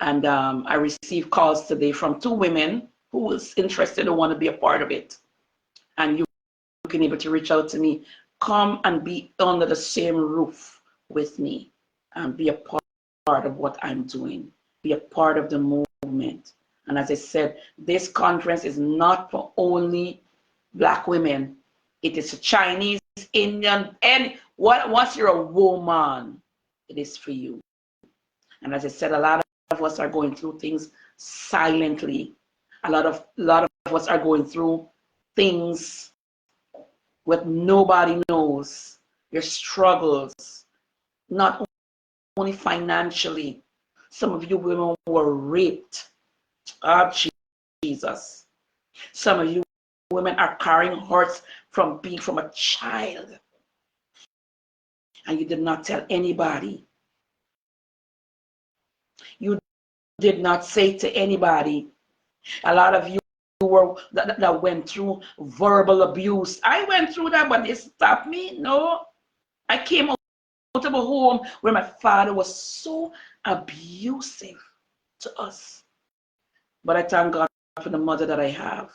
And I received calls today from two women who was interested and want to be a part of it. And you can able to reach out to me. Come and be under the same roof with me and be a part of what I'm doing. Be a part of the movement. And as I said, this conference is not for only Black women. It is Chinese, Indian, and once you're a woman, it is for you. And as I said, a lot of us are going through things silently. A lot of us are going through things what nobody knows, your struggles, not only financially. Some of you women were raped. Oh, Jesus. Some of you women are carrying hurts from being from a child. And you did not tell anybody. You did not say to anybody. A lot of you that went through verbal abuse. I went through that, but it stopped me. No. I came out of a home where my father was so abusive to us. But I thank God for the mother that I have.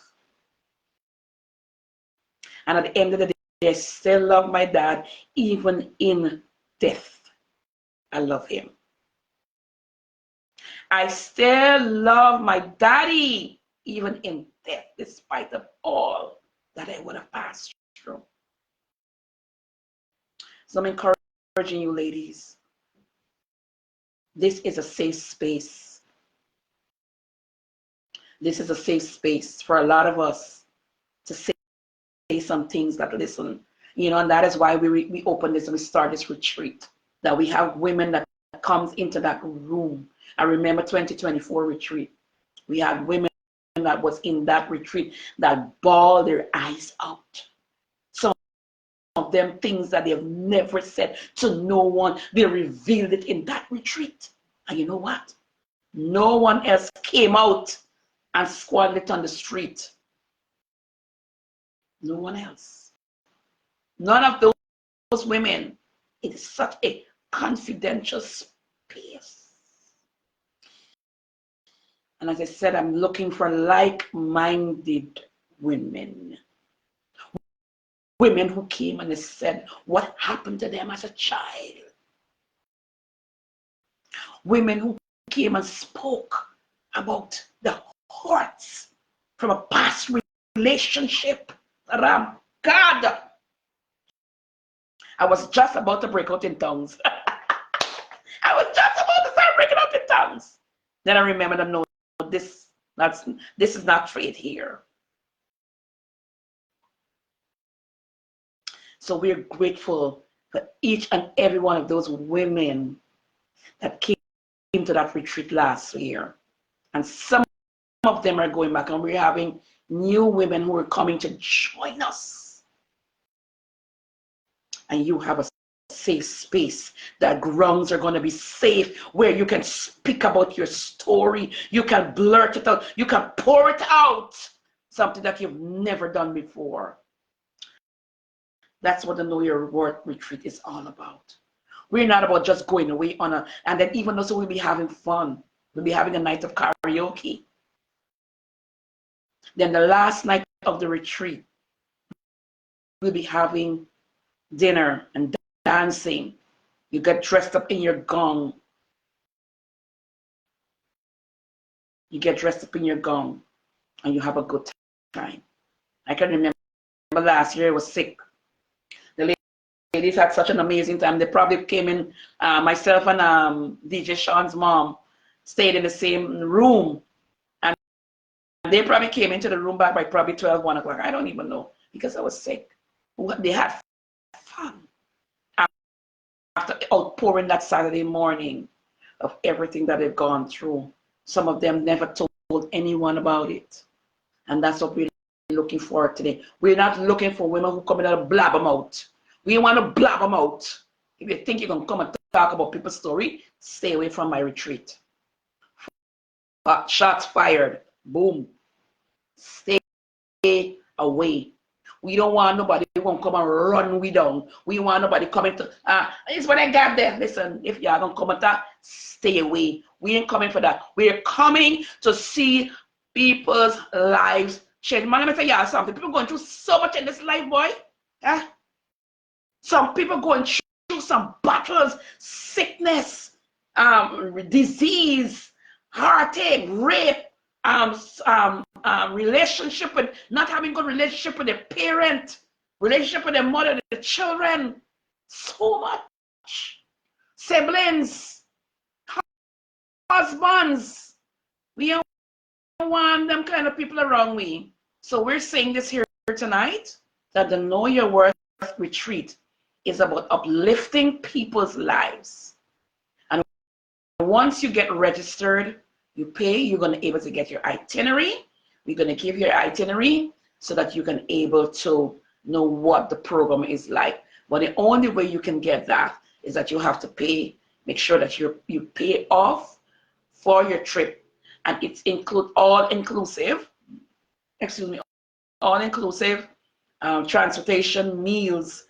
And at the end of the day, I still love my dad, even in death. I love him. I still love my daddy, even in death, despite of all that I would have passed through. So I'm encouraging you, ladies. This is a safe space. This is a safe space for a lot of us to say some things that, listen, And that is why we open this and we start this retreat. That we have women that comes into that room. I remember 2024 retreat. We had women that was in that retreat that bawled their eyes out. Some of them things that they've never said to no one, they revealed it in that retreat. And you know what? No one else came out and squandered it on the street. No one else. None of those women. It is such a confidential space. And as I said, I'm looking for like-minded women. Women who came and they said what happened to them as a child. Women who came and spoke about the hurts from a past relationship. God, I was just about to break out in tongues. I was just about to start breaking out in tongues. Then I remembered, no, this is not trade here. So we're grateful for each and every one of those women that came to that retreat last year. And some of them are going back, and we're having new women who are coming to join us. And you have a safe space. The grounds are going to be safe, where you can speak about your story. You can blurt it out. You can pour it out. Something that you've never done before. That's what the Know Your Worth retreat is all about. We're not about just going away and then even though we'll be having fun. We'll be having a night of karaoke. Then the last night of the retreat, we'll be having dinner and dancing. You get dressed up in your gown. You get dressed up in your gown and you have a good time. I can remember last year I was sick. The ladies had such an amazing time. They probably came in, myself and DJ Sean's mom stayed in the same room. And they probably came into the room back by probably 12, 1 o'clock. I don't even know, because I was sick. They had fun. After outpouring that Saturday morning of everything that they've gone through, some of them never told anyone about it. And that's what we're looking for today. We're not looking for women who come in and blab them out. We want to blab them out. If you think you're going to come and talk about people's story, stay away from my retreat. Shots fired. Boom. Stay away. We don't want nobody who won't come and run we down. We want nobody coming to, it's what I got there. Listen, if y'all don't come at that, stay away. We ain't coming for that. We're coming to see people's lives change. Man, let me tell y'all something. People going through so much in this life, boy. Some people going through some battles, sickness, disease, heartache, rape, relationship with not having good relationship with their parent, relationship with their mother, the children, so much. Siblings, husbands. We don't want them kind of people around me. So we're saying this here tonight, that the Know Your Worth retreat is about uplifting people's lives. And once you get registered, you pay, you're going to be able to get your itinerary. We're going to give you your itinerary so that you can able to know what the program is like. But the only way you can get that is that you have to pay, make sure that you pay off for your trip. And it's all-inclusive, all-inclusive transportation, meals,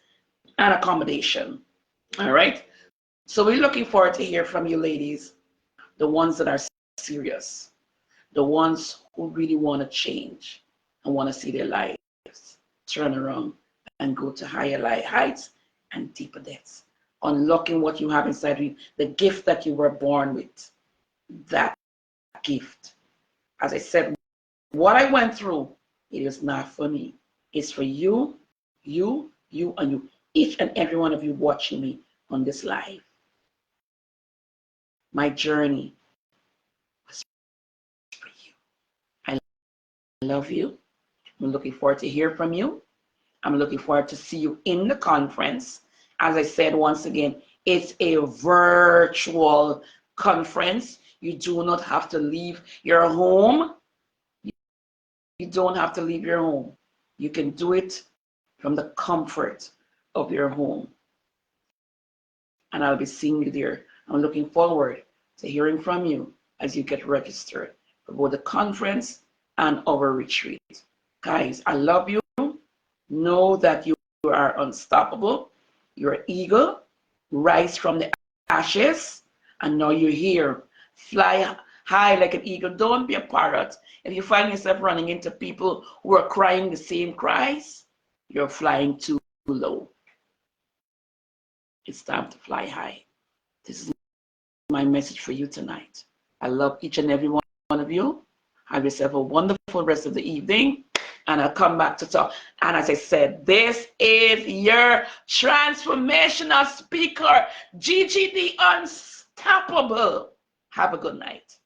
and accommodation. All right? So we're looking forward to hear from you ladies, the ones that are serious, the ones who really want to change and want to see their lives turn around and go to higher heights and deeper depths, unlocking what you have inside you, the gift that you were born with. That gift. As I said, what I went through, it is not for me. It's for you, you, and you. Each and every one of you watching me on this live. My journey was for you. I love you. I'm looking forward to hear from you. I'm looking forward to see you in the conference. As I said once again, it's a virtual conference. You do not have to leave your home. You don't have to leave your home. You can do it from the comfort of your home. And I'll be seeing you there. I'm looking forward to hearing from you as you get registered for both the conference and our retreat. Guys, I love you. Know that you are unstoppable. You're an eagle. Rise from the ashes. And now you're here. Fly high like an eagle. Don't be a parrot. If you find yourself running into people who are crying the same cries, you're flying too low. It's time to fly high. This is my message for you tonight. I love each and every one of you. Have yourself a wonderful rest of the evening. And I'll come back to talk. And as I said, this is your transformational speaker, Gigi the Unstoppable. Have a good night.